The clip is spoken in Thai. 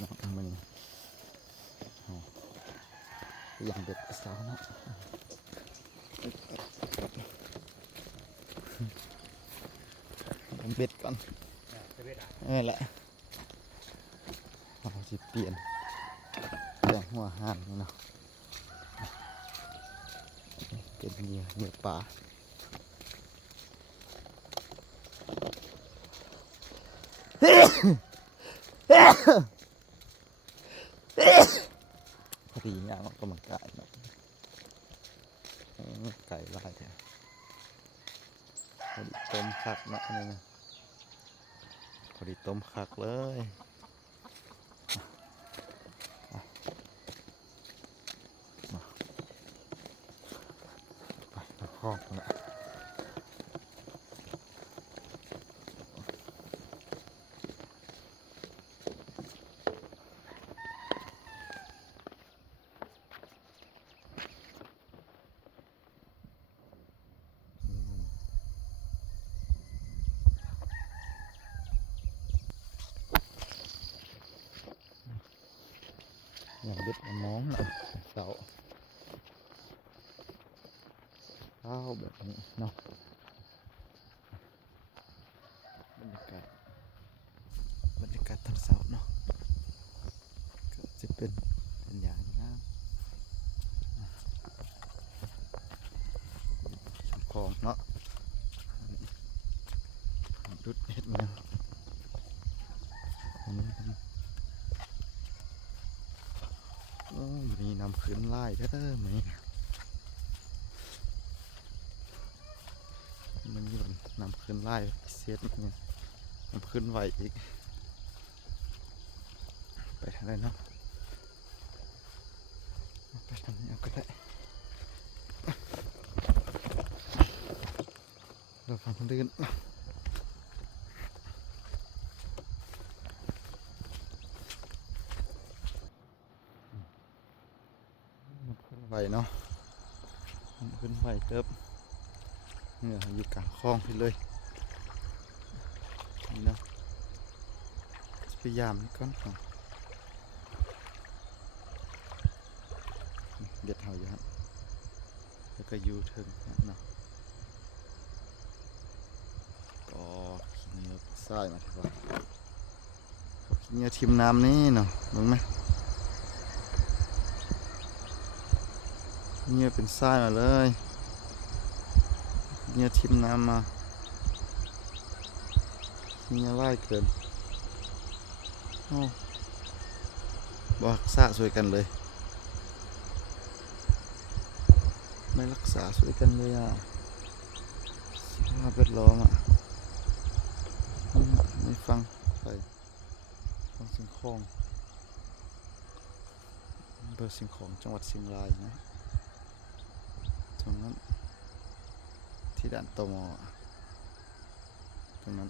น้องมันอย่างเด็ดสาวเนาะผมเบ็ดก่อนแหละเราจะเปลี่ยนแต่หัวห่านเนาะเป็นเหยื่อป่าพอดีอย่างก็มันไก่เนาะไก่ลายแท้พอดีต้มคักเนาะนี่นะพอดีต้มคักเลยไปคล้องละอย่างเด็ดมองนะเสาแบบนี้เนาะบรรยากาศตอนเสาเนาะก็จะเป็นอย่างน้ำของเนาะดุดเห็ดมันมีนำขึ้นไล่เด้อไหมมันมีนำขึ้นไล่เสียดเนี่ยนำขึ้นไหวอีกไปทางไหนเนาะไปทางนี้ก็ได้เราฟังคนอื่นขึ้นไหวเนาะขึ้นไหวเติบเนี่ยอยู่กลางคลองไปเลยนี่เนาะพยายามนี่ก่อนเด็ดเห่าอยู่ครับแล้วก็ยูถึงเนาะก็ขี้เหนียวทรายมาทีว่าขี้เหนียวทิมน้ำนี่เนาะรู้ไหมขี้เหนียวเป็นทรายมาเลยขี้เหนียวทิมน้ำมาขี้เหนียวไล่เกินโอ้บ่รักษาสวยกันเลยไม่รักษาสวยกันเลยอ่ะสภาพแวดล้อมอ่ะไม่ฟังไปฟังเสียงคลองอำเภอเชียงของจังหวัดเชียงรายนะตรงนั้นที่ด่านตม.ตรงนั้น